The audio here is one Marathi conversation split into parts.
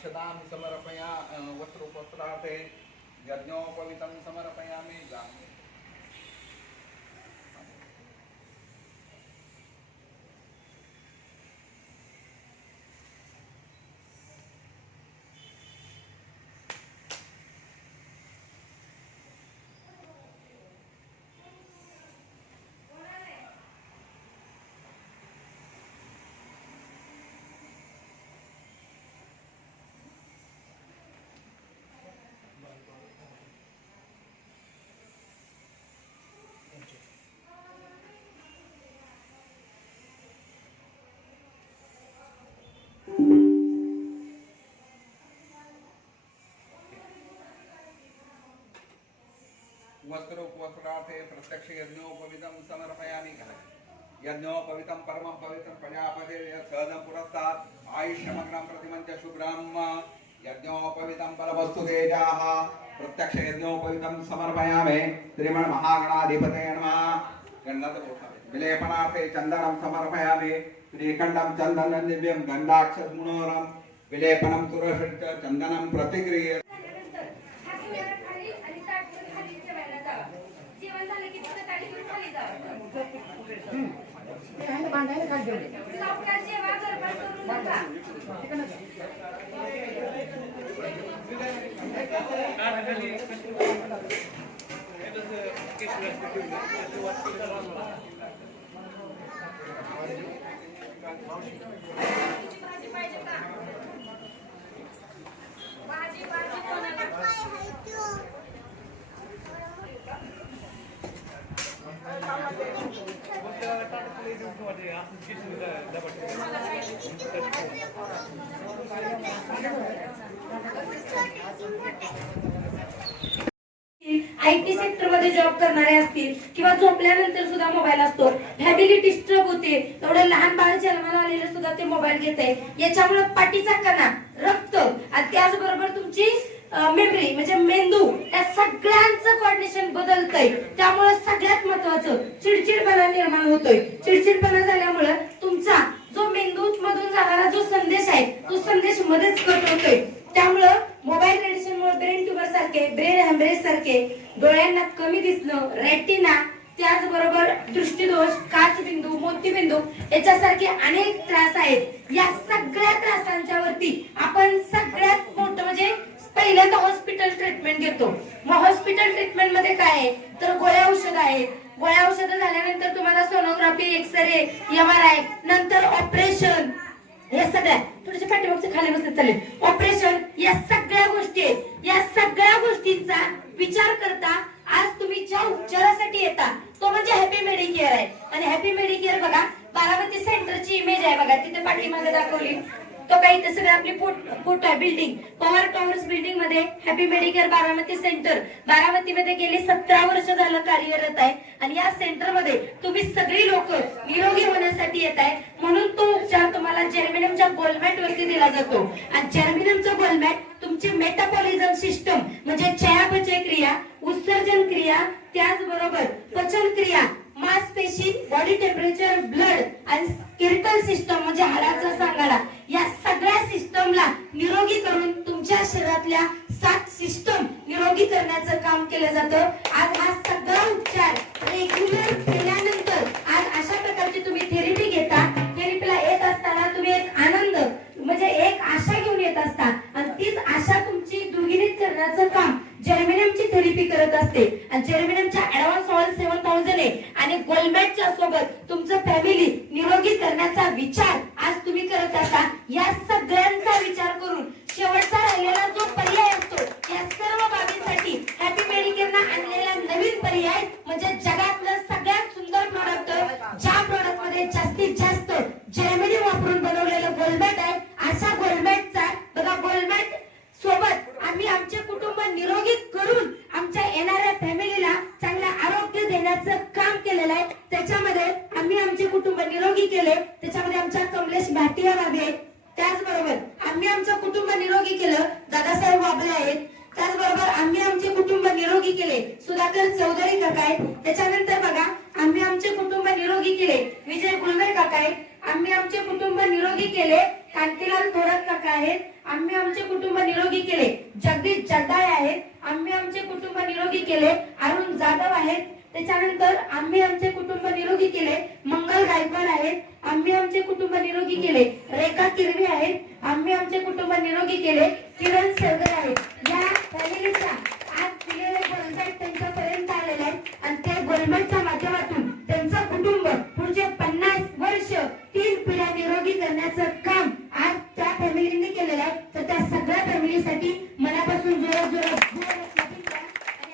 अक्षतां समर्पया वस्त्रोपस्त्रार्थे यज्ञोपवीतं समर्पयामि। वस्त्रोपस्त्रार्थे प्रत्यक्ष यज्ञोपवीतं समर्पयामि। यज्ञोपवीतं परमं पवित्रं प्रजापते सदं पुरस्तात् आयुष्यमग्नं प्रतिमञ्च शुभ्रं यज्ञोपवीतं बलवस्तु तेजाः प्रत्यक्ष यज्ञोपवीतं समर्पयामि। श्रीमन्महागणाधिपतये नमः। विलेपनार्थे चन्दनं समर्पयामि। श्रीखण्डं चन्दनं दिव्यं गन्धाक्षरमुनोरं विलेपनं तुरश्च चन्दनं प्रतिगृह्य आयटी सेक्टर मध्ये जॉब करणारे असतील किंवा झोपल्यानंतर सुद्धा मोबाईल असतो, फॅमिली डिस्टर्ब होते, एवढं लहान बाळ जन्माला आलेलं सुद्धा ते मोबाईल घेते, याच्यामुळे पाठीचा कणा, रक्त आणि त्याचबरोबर तुमची मेमरी म्हणजे मेंदू या सगळ्यांचं कोऑर्डिनेशन बदलतंय। त्यामुळे सगळ्यात महत्त्वाचं चिडचिडपणा निर्माण होतोय। चिडचिडपणा झाल्यामुळे तुमचा जो मेंदू मधून जाणारा जो संदेश आहे तो संदेश मध्येच कट होतोय। त्यामुळे मोबाईल रेडिएशन मुळे ब्रेन ट्यूमर सारखे, ब्रेन हॅमरेज सारखे, डोळ्यांना कमी दिसणं, रेटिना, त्याचबरोबर दृष्टीदोष, काचबिंदू, मोतीबिंदू याच्यासारखे अनेक त्रास आहेत। या सगळ्या त्रासांच्या वरती आपण सगळ्यात मोठं म्हणजे पहिल्यांदा हॉस्पिटल ट्रीटमेंट घेतो। मग हॉस्पिटल ट्रीटमेंट मध्ये काय आहे तर गोळ्या औषध आहेत। गोळ्या औषध झाल्यानंतर तुम्हाला सोनोग्राफी, एक्सरे, MRI, नंतर ऑपरेशन, हे सगळ्या थोडेसे पाठीमागचे खाली बसले चालेल, ऑपरेशन, या सगळ्या गोष्टी आहेत। या सगळ्या गोष्टींचा विचार करता आज तुम्ही ज्या उपचारासाठी येता तो म्हणजे हॅपी मेडिकेअर आहे। आणि हॅपी मेडिकेअर बघा बारामती सेंटरची इमेज आहे बघा, तिथे पाठीमागे दाखवली तो काही ते सगळं आपली फोटो आहे। बिल्डिंग पॉवर टॉवर्स बिल्डिंग मध्ये happy Medicare Baramati centre Baramati मध्ये गेली 17 वर्ष झालं कार्यरत आहे। आणि या सेंटर मध्ये तुम्ही सगळी लोक निरोगी होण्यासाठी येत आहे, म्हणून तो उपचार तुम्हाला जर्मेनियमच्या गोलमॅट वरती दिला जातो। आणि जर्मेनियमचा गोलमॅट तुमची मेटाबॉलिझम सिस्टम म्हणजे चयापचय क्रिया, उत्सर्जन क्रिया, त्याचबरोबर पचन क्रिया, मांसपेशी, बॉडी टेम्परेचर, ब्लड आणि स्केलेटल सिस्टम म्हणजे हाडाचा सांगाडा, या सगळ्या सिस्टमला निरोगी करून तुमच्या शरीरातल्या 7 सिस्टम निरोगी करण्याचं काम केलं जातं। आज हा सगळा उपचार रेग्युलर केल्यानंतर आज अशा प्रकारची तुम्ही थेरपी घेता। थेरपीला येत असताना तुम्ही एक आनंद म्हणजे एक आशा घेऊन येत असता आणि तीच आशा तुमची दुर्गिणीत करण्याचं काम जर्मेनियमची थेरपी करत असते। आणि जर्मेनियमच्या ऍडव्हान्स ऑल 7000 आहे आणि गोलमॅटच्या सोबत तुमचं फॅमिली निरोगी करण्याचा विचार आज तुम्ही करत असता। या सगळ्यांचा विचार करून शेवटचा राहिलेला जो पर्याय असतो या सर्व बाबींसाठी हॅपी मेडिकेअरनं आणलेला नवीन पर्याय म्हणजे जगातलं सगळ्यात सुंदर प्रोडक्ट, ज्या प्रोडक्ट मध्ये जास्तीत जास्त जर्मेनियम वापरून बनवलेलं गोलमॅट आहे। अशा गोलमॅटचा बघा गोलमॅट सोबत आम्ही आमचे कुटुंब निरोगी करून आमच्या येणाऱ्या फॅमिलीला चांगलं आरोग्य देण्याचं काम केलेलं आहे। त्याच्यामध्ये आम्ही आमचे कुटुंब निरोगी केले, त्याच्यामध्ये आमच्या कमलेश भाटिया आहेत, त्याचबरोबर आम्ही आमचं कुटुंब निरोगी केलं दादासाहेब वाबळे आहेत, त्याचबरोबर आम्ही आमचे कुटुंब निरोगी केले सुधाकर चौधरी काका आहेत, त्याच्यानंतर बघा आम्ही आमचे कुटुंब निरोगी केले विजय गुलवे काका आहेत, आम्ही आमचे कुटुंब निरोगी केले. कांतीलाल थोरात काका आहेत. आम्ही आमचे कुटुंब निरोगी केले. जगदीश जगदाळे आहेत. आम्ही आमचे कुटुंब निरोगी केले. अरुण जाधव आहेत. त्याच्यानंतर आम्ही आमचे कुटुंब निरोगी केले. मंगल गायकवाड आहेत. आम्ही आमचे कुटुंब निरोगी केले. रेखा किरवी आहेत. आम्ही आमचे कुटुंब निरोगी केले. किरण सेवगे आहेत. या फॅमिलीचा आज दिलेले गोलमेट त्यांच्यापर्यंत आलेले आहेत आणि त्या गोलमेटच्या माध्यमातून त्यांचं कुटुंब पुढचे 50 वर्ष 3 पिढ्या निरोगी करण्याचं काम आज त्या फॅमिलीने केलेलं आहे. तर त्या सगळ्या फॅमिलीसाठी मनापासून जोरात आणि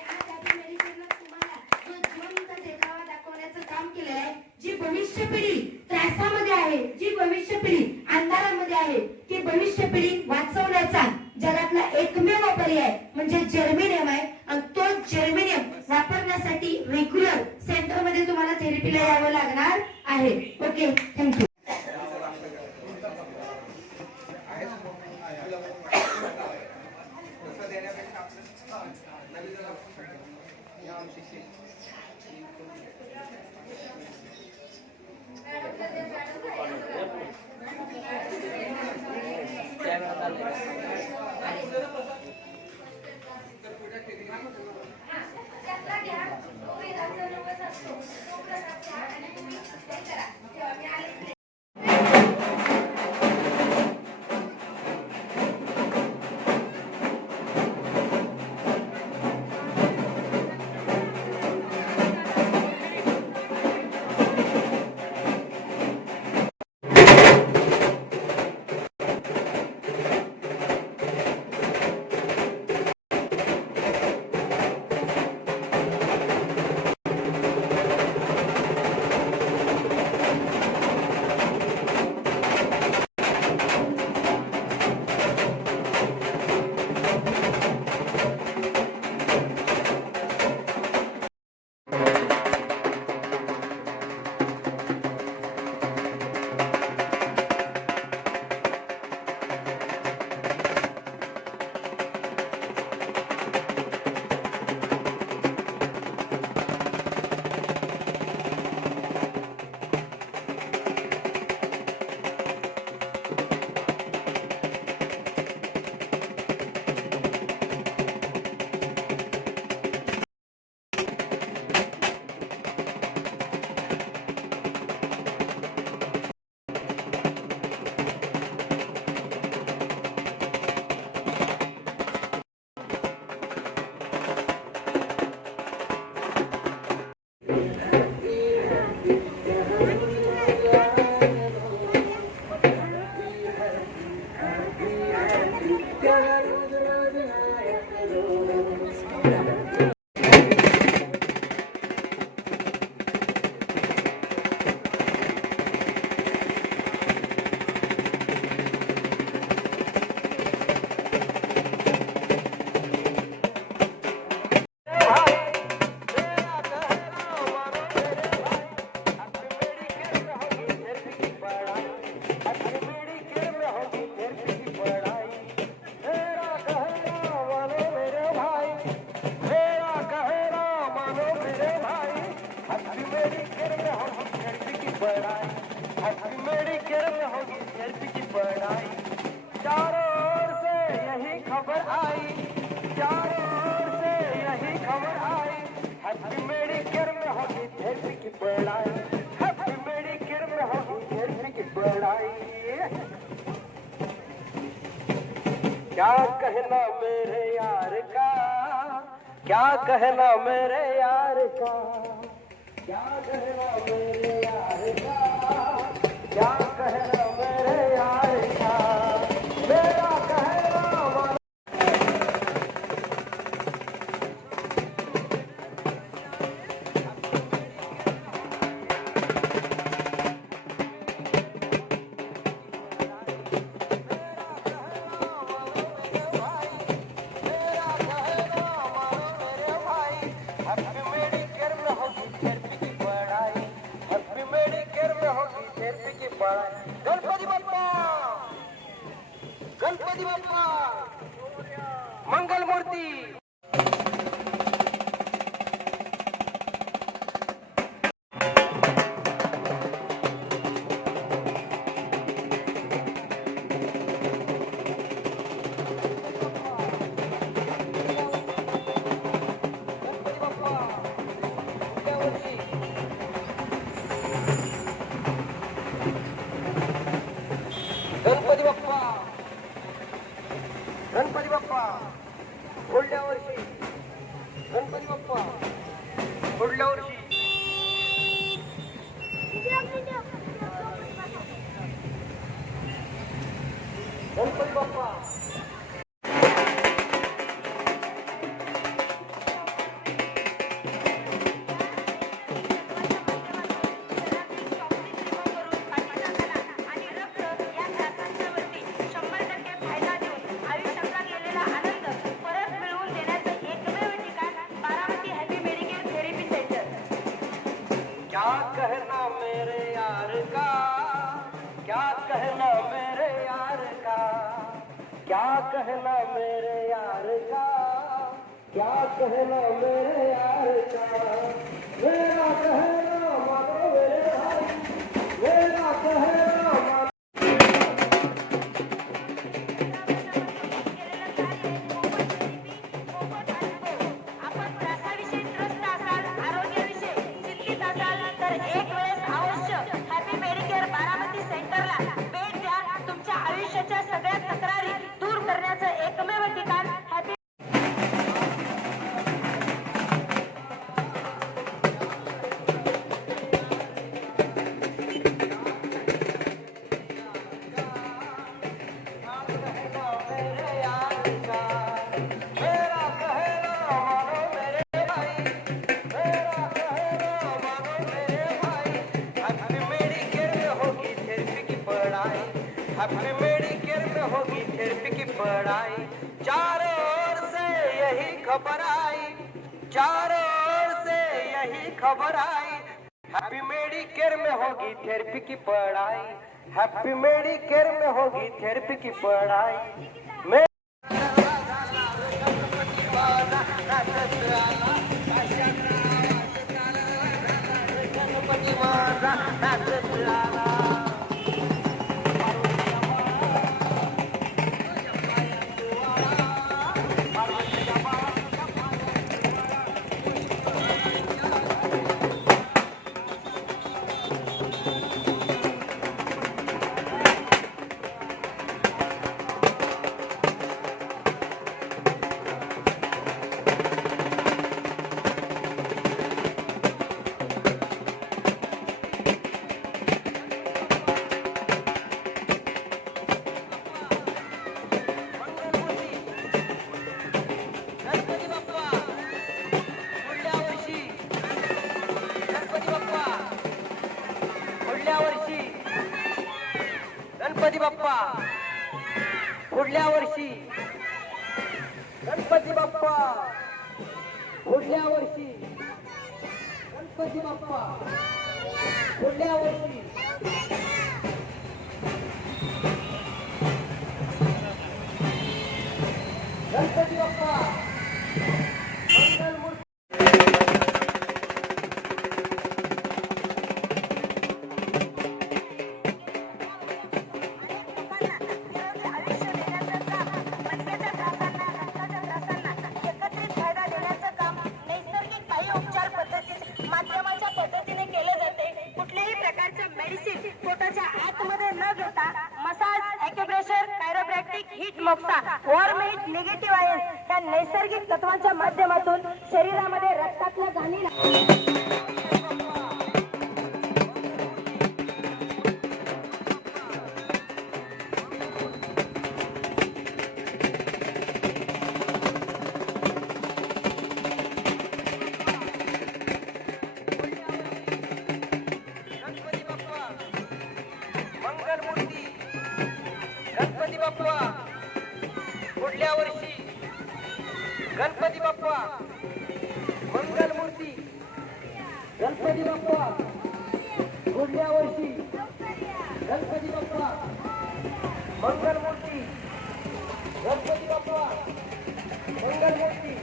आज आपण मेडिसिनला तुम्हाला जो जिवंत देखावा दाखवण्याचं काम केलेलं आहे. जी भविष्य पिढी त्रासामध्ये आहे, जी भविष्य पिढी अंधारामध्ये आहे, ती भविष्य पिढी वाचवण्याचा जगातला एकमेव पर्याय म्हणजे जर्मेनियम आहे. आणि तो जर्मेनियम वापरण्यासाठी रेग्युलर सेंटर मध्ये तुम्हाला थेरपीला यावं लागणार आहे. Okay, thank you. क्या कहना मेरे यार का, क्या कहना मेरे यार का, क्या कहना मेरे यार का, क्या कहना मेरे यार का, मेरा कहना गणपती बाप्पा, गणपती बाप्पा, मंगल मूर्ती. मेरे यार का, क्या कहना मेरे यार का, क्या कहना मेरे यार का, क्या कहना मेरे यार का, मेरा कहना मानो मेरे भाई, मेरा कहना मानो। आपण त्रासाविषयी त्रस्त असाल, आरोग्याविषयी चिंतित असाल तर एक वेळेस अवश्य हॅपी मेडिकेअर बारामती सेंटरला भेट द्या. तुमच्या आयुष्याच्या सगळ्या तक्रारी दूर करण्याचं एकमेव ठिकाण हॅपी हैप्पी मेडिकेयर में होगी थेरेपी की पढ़ाई, चारों ओर से यही खबर आई, चारों ओर से यही खबर आई, हैप्पी मेडिकेयर में होगी थेरेपी की पढ़ाई, हैप्पी मेडिकेयर में होगी थेरेपी की पढ़ाई। मैं गणपती बाप्पा पुढल्या वर्षी, गणपती बाप्पा पुढल्या वर्षी, गणपती बाप्पा पुढल्या वर्षी, गणपती बाप्पा मंगलमूर्ती। निगेटिव्ह आयन या नैसर्गिक तत्वांच्या माध्यमातून शरीरामध्ये रक्तातल्या गाणीला गणपती बाप्पा पुढल्या वर्षी, गणपती बाप्पा मंगलमूर्ती, गणपती बाप्पा पुढल्या वर्षी, गणपती बाप्पा मंगलमूर्ती, गणपती बाप्पा मंगलमूर्ती।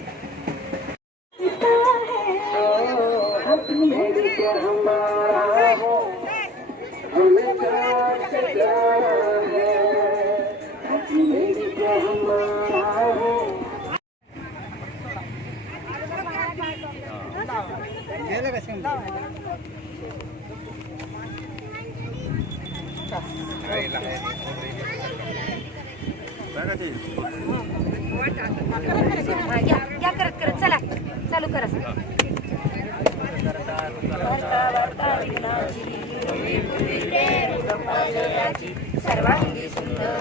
घ्या करत करत चला चालू करा। सर्वांगी सुंदर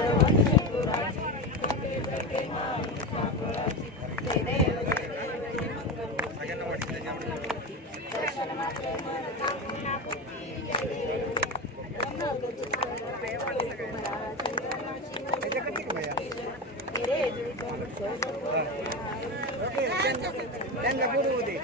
त्यांना बोलवू दे।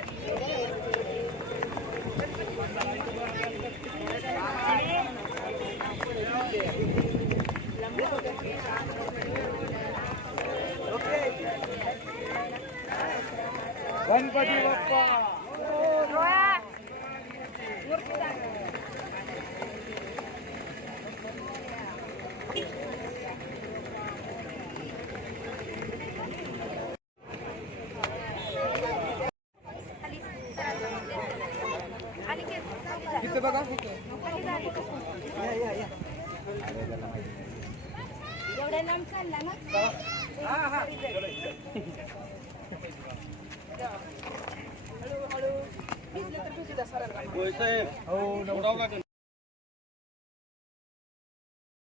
एवढ्या लांब चालला ना.